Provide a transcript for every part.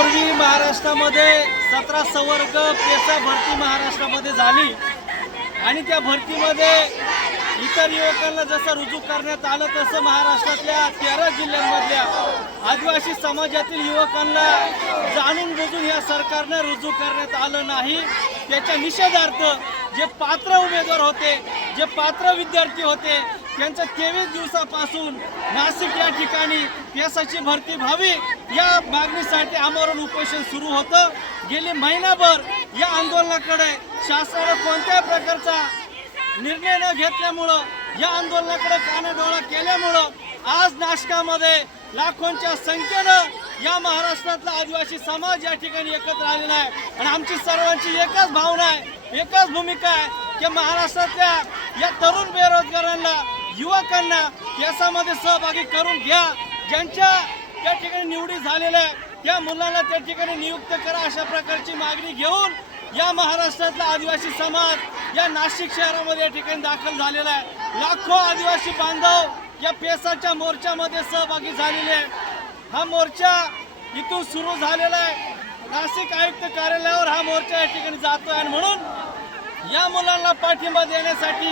पूर्वी महाराष्ट्रामध्ये सतरा सवर्ग पेसा भरती महाराष्ट्रामध्ये झाली. आणि त्या भरतीमध्ये इतर युवकांना जसं रुजू करण्यात आलं तसं महाराष्ट्रातल्या तेरा जिल्ह्यांमधल्या आदिवासी समाजातील युवकांना जाणून बुजून या सरकारनं रुजू करण्यात आलं नाही. त्याच्या निषेधार्थ जे पात्र उमेदवार होते जे पात्र विद्यार्थी होते त्यांचं तेवीस दिवसापासून नाशिक या ठिकाणी पेसाची भरती व्हावी या मागणीसाठी आमरण उपोषण सुरू होतं. गेली महिनाभर या आंदोलनाकडे शासनानं कोणत्याही प्रकारचा निर्णय न घेतल्यामुळं या आंदोलनाकडे कानाडोळा केल्यामुळं आज नाशकामध्ये लाखोंच्या संख्येनं या महाराष्ट्रातला आदिवासी समाज या ठिकाणी एकत्र आलेला आहे. आणि आमची सर्वांची एकच भावना आहे एकच भूमिका आहे की महाराष्ट्रातल्या या तरुण बेरोजगारांना युवकांना केसामध्ये सहभागी करून घ्या. ज्यांच्या त्या ठिकाणी निवडी झालेल्या आहे त्या मुलांना त्या ठिकाणी नियुक्त करा अशा प्रकारची मागणी घेऊन या महाराष्ट्रातला आदिवासी समाज या नाशिक शहरामध्ये या ठिकाणी दाखल झालेला आहे. लाखो आदिवासी बांधव या पेसाच्या मोर्चामध्ये सहभागी झालेले आहेत. हा मोर्चा इथून सुरू झालेला आहे. नाशिक आयुक्त कार्यालयावर हा मोर्चा या ठिकाणी जातो आहे म्हणून या मुलांना पाठिंबा देण्यासाठी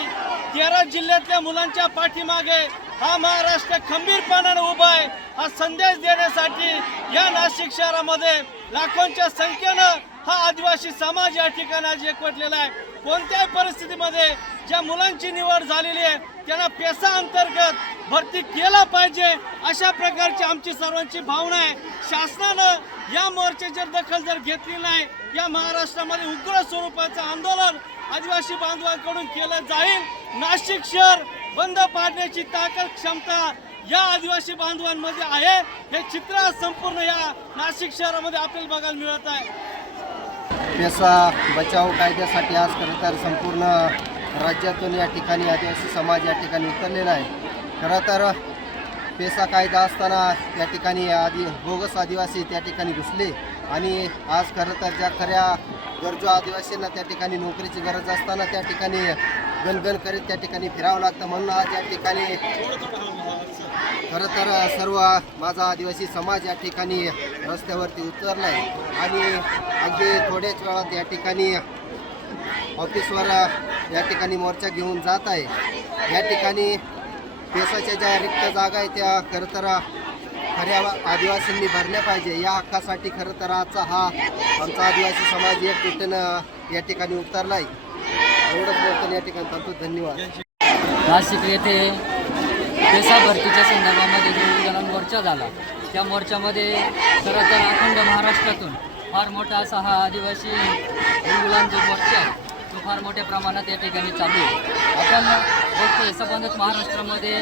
तेरा जिल्ह्यातल्या मुलांच्या पाठीमागे हा महाराष्ट्र खंबीरपणाने उभा आहे. हा संदेश देण्यासाठी या नाशिक शहरामध्ये लाखोंच्या संख्येनं हा आदिवासी समाज या ठिकाणी आज एकवटलेला आहे. कोणत्याही परिस्थितीमध्ये ज्या मुलांची निवड झालेली आहे त्यांना पेसा अंतर्गत भरती केला पाहिजे अशा प्रकारची आमची सर्वांची भावना आहे. शासनानं या मोर्चाची जर दखल जर घेतली नाही या महाराष्ट्रामध्ये उग्र स्वरूपाचं आंदोलन आदिवासी बांधवांकडून केलं जाईल. नाशिक शहर बंद पाडण्याची ताकद क्षमता या आदिवासी बांधवांमध्ये आहे. हे चित्र संपूर्ण या नाशिक शहरामध्ये आपल्याला बघायला मिळत आहे. पेसा बचाव कायद्यासाठी आज खरं तर संपूर्ण राज्यातून या ठिकाणी आदिवासी समाज या ठिकाणी उतरलेला आहे. खरं तर पेसा कायदा असताना त्या ठिकाणी आदि बोगस आदिवासी त्या ठिकाणी घुसले. आणि आज खरं तर ज्या खऱ्या गरजू आदिवासींना त्या ठिकाणी नोकरीची गरज असताना त्या ठिकाणी गणगण करीत त्या ठिकाणी फिरावं लागतं म्हणून आज या ठिकाणी खरं तर सर्व माझा आदिवासी समाज या ठिकाणी रस्त्यावरती उतरला आहे आणि अगदी थोड्याच वेळात या ठिकाणी ऑफिसवर या ठिकाणी मोर्चा घेऊन जात आहे. या ठिकाणी पेसाच्या ज्या रिक्त जागा आहेत त्या खरं तर खऱ्या आदिवासींनी भरल्या पाहिजे. या हक्कासाठी खरं तर आजचा हा आमचा आदिवासी समाज एकजुटीनं या ठिकाणी उतरला आहे एवढंच बोलताना या ठिकाणी थांबतो. धन्यवाद. नाशिक येथे पेसा भरतीच्या संदर्भामध्ये जो मोर्चा झाला त्या मोर्चामध्ये खरं तर अखंड महाराष्ट्रातून फार मोठा असा हा आदिवासी मुलांचा मोर्चा आहे तो फार मोठ्या प्रमाणात या ठिकाणी चालू आहे. आपण बघतोय संबंधित महाराष्ट्रामध्ये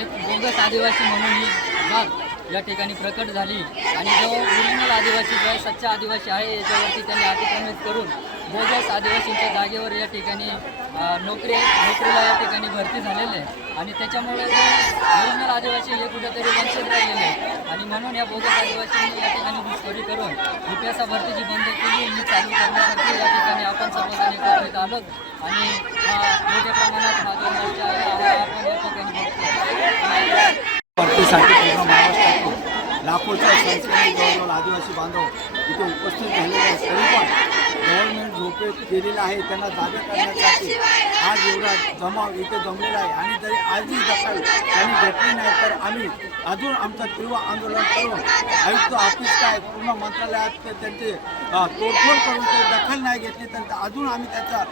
एक बोगस आदिवासी म्हणून ही जात या ठिकाणी प्रकट झाली. आणि जो ओरिजिनल आदिवासी जो आहे सच्चा आदिवासी आहे याच्यावरती त्यांनी अतिक्रमित करून बोगस आदिवासींच्या जागेवर या ठिकाणी नोकरी नोकरीला या ठिकाणी भरती झालेले आहे आणि त्याच्यामुळे जे ओरिजिनल आदिवासी हे कुठेतरी वंचित राहिलेले आहे आणि म्हणून या बोगस आदिवासींनी या ठिकाणी घुसखोरी करून रुपयाचा भरतीची बंद केली. ही चालू करण्यासाठी या ठिकाणी आपण सर्वजण एकत्रित आलो. आणि हा मोठ्या प्रमाणात हा आहे आपण या ठिकाणी बघतो भरतीसाठी लाखोच्या संख्येने जवळजवळ आदिवासी बांधव इथे उपस्थित झालेले आहेत. तरी पण गव्हर्नमेंट झोपे केलेलं आहे. त्यांना जागे करण्यासाठी आज एवढा जमाव इथे जमलेला आहे. आणि जरी आजही दखल त्यांनी घेतली नाही तर आम्ही अजून आमचं तीव्र आंदोलन करून आयुक्त ऑफिस काय पूर्ण मंत्रालयात त्यांचे तोडफोड करून ते दखल नाही घेतली तर अजून आम्ही त्याचा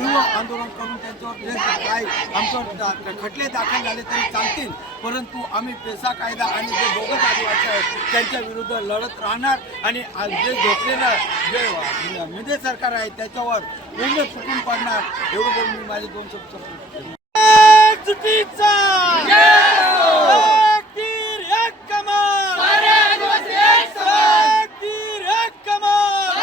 तीव्र आंदोलन करून त्यांच्यावर जे काय आमच्यावर खटले दाखल झाले तरी चालतील. परंतु आम्ही पेसा कायदा आणि जे बोगस आदिवासी आहेत त्यांच्या विरुद्ध लढत राहणार आणि जे झोपलेलं जे मिदे सरकार आहे त्याच्यावर पूर्ण चुकून पडणार एवढं मी माझे दोन शब्द संपवतो. एकजुटीचा एक तीर एक कमान एक तीर एक कमान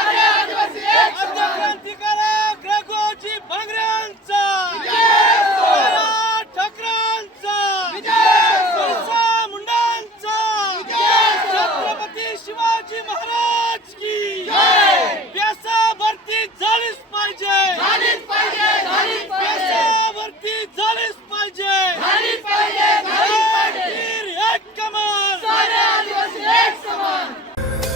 आद्य क्रांतिकारक रघुजी भांगऱ्यांचा काळा ठाकरांचा बिरसा मुंडांचा छत्रपती शिवाजी महाराज की प्यासा भरती झालीच पाहिजे प्यासा भरती झालीच पाहिजे एक तीर एक कमान